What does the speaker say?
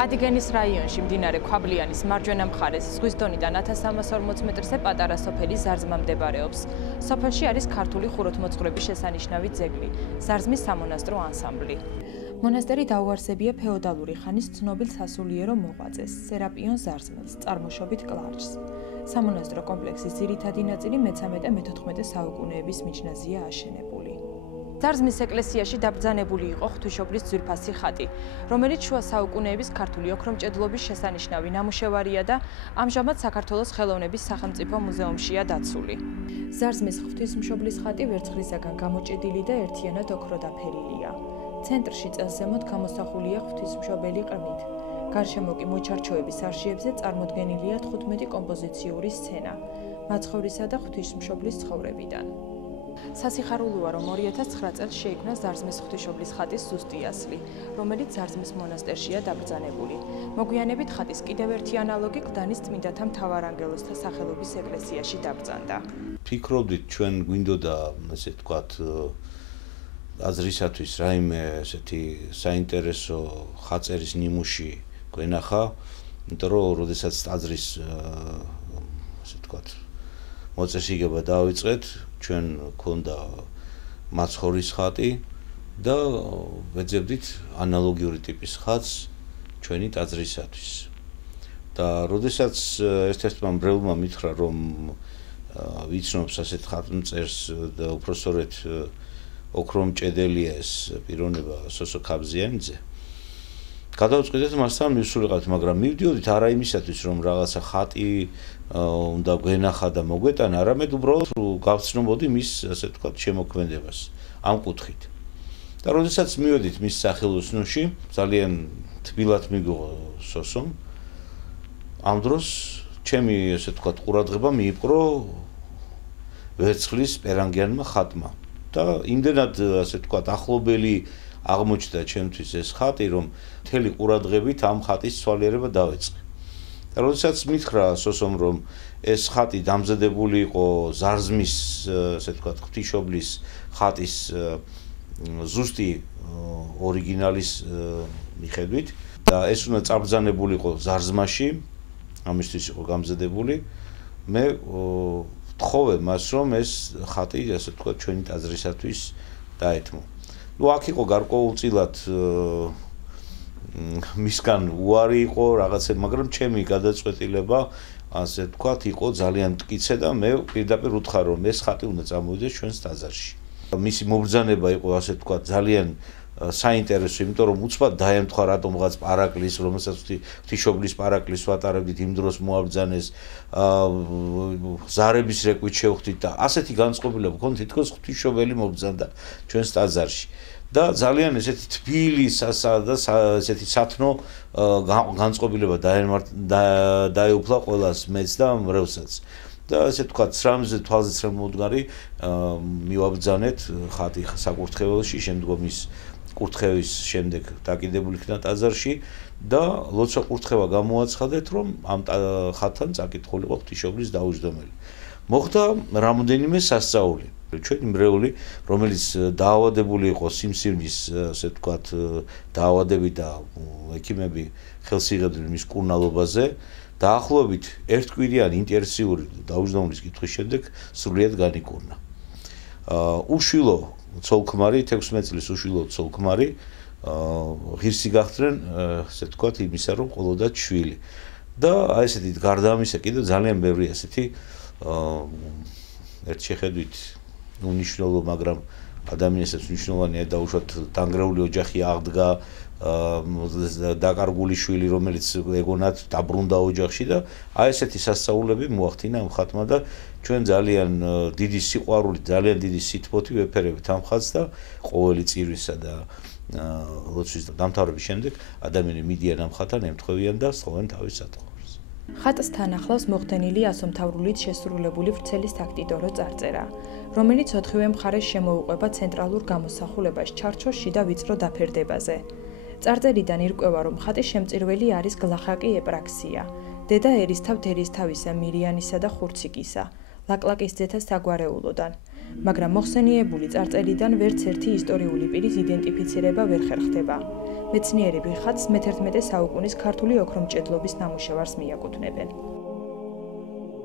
ადიგენის რაიონში მდინარე ქვაბლიანის მარჯვენა მხარეს ზღვის დონიდან 1340 მეტრზე პატარა სოფელი ზარზმა მდებარეობს. სოფელში არის ქართული ხუროთმოძღვრების შესანიშნავი ძეგლი, ზარზმის სამონასტრო ანსამბლი. მონასტერი დაუარსებია ფეოდალური ხანის ცნობილ სასულიერო მოღვაწეს, სერაპიონ ზარზმელს, წარმოშობით კლარჯს. სამონასტრო კომპლექსის ძირითადი ნაწილი მე-13-მე-14 საუკუნეების მიჯნაზია აშენებული. ზარზმის ეკლესიაში დაბრძანებული იყო ღვთისმშობლის ძვირფასი ხატი, რომელიც შუა საუკუნეების ქართული ოქრომჭედლობის შესანიშნავი ნამუშევარია და ამჟამად საქართველოს ხელოვნების სახელმწიფო მუზეუმშია დაცული. ზარზმის ღვთისმშობლის ხატი ვერცხლისაგან გამოჭედილი და ერთიანად ოქროდაფერილია. ცენტრში წელზემოთ გამოსახულია ღვთისმშობელი ყრმით. გარშემო კი მოჩარჩოების არშიებზე წარმოდგენილია 15 კომპოზიციური სცენა, მაცხოვრისა და ღვთისმშობლის ცხოვრებიდან. სასიხარულოა, რომ 2009 წელს შეიქმნა ზარზმის ღვთისმშობლის ხატის ზუსტი ასლი, რომელიც ზარზმის მონასტერშია დაბრძანებული. მოგვიანებით ხატის კიდევ ერთი ანალოგი კლდანის წმინდათა მთავარანგელოზთა სახელობის ეკლესიაში დაბრძანდა. ფიქრობდით ჩვენ გვინდოდა, ესე ვთქვათ, აზრისათვის რაიმე ესეთი საინტერესო ხაწერის ნიმუში გვენახა, იმიტომ რომ როდესაც აზრის ესე ვთქვათ მოწესრიგება დავიწყეთ, ჩვენ გქონდა მაცხოვრის ხატი და ვეძებდით ანალოგიური ტიპის ხატს ჩვენი ტაძრისათვის. და როდესაც ერთ-ერთმა მრევლმა მითხრა, რომ ვიცნობს ასეთ ხატმწერს და უпроსწორედ ოქრომჭედელია ეს პიროვნება სოსო ქაბზიანიძე, გადავწყვიტეთ მასთან მივსულიყავთ, მაგრამ მივდიოდით არა იმისათვის, რომ რაღაცა ხატი უნდა გვენახა და მოგვეტანა, არამედ უბრალოდ გავცნობოდი მის, ასე ვთქვათ, შემოქმედებას ამ კუთხით. და როდესაც მივედით მის სახელოსნოში, ძალიან თბილად მიგვიღო სოსომ. ამ დროს ჩემი, ასე ვთქვათ, ყურადღება მიიპყრო ვერცხლის პერანგიანმა ხატმა. და იმდენად, ასე ვთქვათ, ახლობელი აღმოჩნდა ჩემთვის ეს ხატი, რომ მთელი ყურადღებით ამ ხატის ცვალიერება დავეწყე. და როდესაც მითხრა სოსომ, რომ ეს ხატი დამზადებული იყო ზარზმის, ასე ვთქვათ, ღვთისმშობლის ხატის ზუსტი ორიგინალის მიხედვით და ეს უნდა წაბრძანებული იყო ზარზმაში, ამისთვის იყო გამზადებული, მე ვთხოვე მას, რომ ეს ხატი, ასე ვთქვათ, ჩვენი ტაძრისათვის დაეთმო. აქ იყო გარკვეულწილად მისგან უარი იყო რაღაცა, მაგრამ ჩემი გადაწყვეტილება, ასე ვთქვათ, იყო ძალიან მტკიცე და მე პირდაპირ ვუთხარ, რომ ეს ხატი უნდა წამოვიდეს ჩვენს ტაძარში. მისი მობრძანება იყო, ასე ვთქვათ, ძალიან საინტერესო, იმიტომ რომ უცბად დაემთხვა რატომღაც პარაკლის, რომელსაც ღვთისმშობლის პარაკლის ვატარებდით, იმ დროს მოაბრძანეს, ზარების რეკვით შევხვდით და ასეთი განწყობილება გქონდა, თითქოს ღვთისმშობელი მობრძანდა ჩვენს ტაძარში. და ძალიან ესეთი თბილი და ესეთი სათნო განწყობილება დაეუფლა ყველას, მეც და მრევლსაც. და ესე ვთქვათ, სრამზე თვალზე ცრემლმოდგარი მივაბრძანეთ ხატი საკურთხეველში, შემდგომ ის კურთხევის შემდეგ დაკიდებული იქნა ტაძარში და ლოცვა კურთხევა გამოაცხადეთ, რომ ამ ხატთან წაკითხულიყო ღვთისმშობლის დაუჯდომელი. მოხდა რამოდენიმე სასწაული. ჩვენი მრევლი, რომელიც დაავადებული იყო სიმსივნის, ასე ვთქვათ, დაავადებით და ექიმები ხელს იღებდნენ მის კურნალობაზე, დაახლოებით ერთკვირიანი ინტენსიური დაუჯდომლის კითხვის შემდეგ სრულიად განიკურნა. უშვილო ცოლ-ქმარი, 16 წლის უშვილო ცოლ-ქმარი ღირსი გახდნენ, ასე ვთქვათ, იმისა, რომ ყოლოდათ შვილი. და აი ესეთი გარდა ამისა კიდევ ძალიან ბევრი ასეთი ერთ შეხედვით უნიშნულო, მაგრამ ადამიანსაც მნიშვნელოვანია დაუშვათ დანგრეული ოჯახი აღდგა, დაკარგული შვილი, რომელიც ეგონათ დაბრუნდა ოჯახში და აი ესეთი სასწაულები მოახდინა ამ ხატმა და ჩვენ ძალიან დიდი სიყვარულით, ძალიან დიდი სითბოთი ვეფერებით ამ ხატს და ყოველი წირვისა და ლოცვის დამთავრების შემდეგ ადამიანები მიდიან ამ ხატთან, ემთხვევიან და სწავლენ თავის სათხოვარს. ხატსთან ახლავს მოხდენილი ასომთავრულით შესრულებული ვრცელის ტაქტიდორო წარწერა, რომელიც 4-ვე მხარეს შემოუყვება ცენტრალურ გამოსახულებას ჩარჩოს შიდა ვიწრო დაფერდებაზე. წარწერიდან ირკვევა, რომ ხატის შემწირველი არის გლახაკი ეპრაქსია, დედა ერისთავთ ერისთავისა მირიანისა და ხურციკისა, ლაკლაკის ძეთა საგვარეულოდან. მაგრამ მოხსენიებული წარწერიდან ვერც ერთი ისტორიული პირის იდენტიფიცირება ვერ ხერხდება. მეცნიერები ხატს მე-11 საუკუნის ქართული ოქრომჭედლობის ნამუშევარს მიაკუთვნებენ.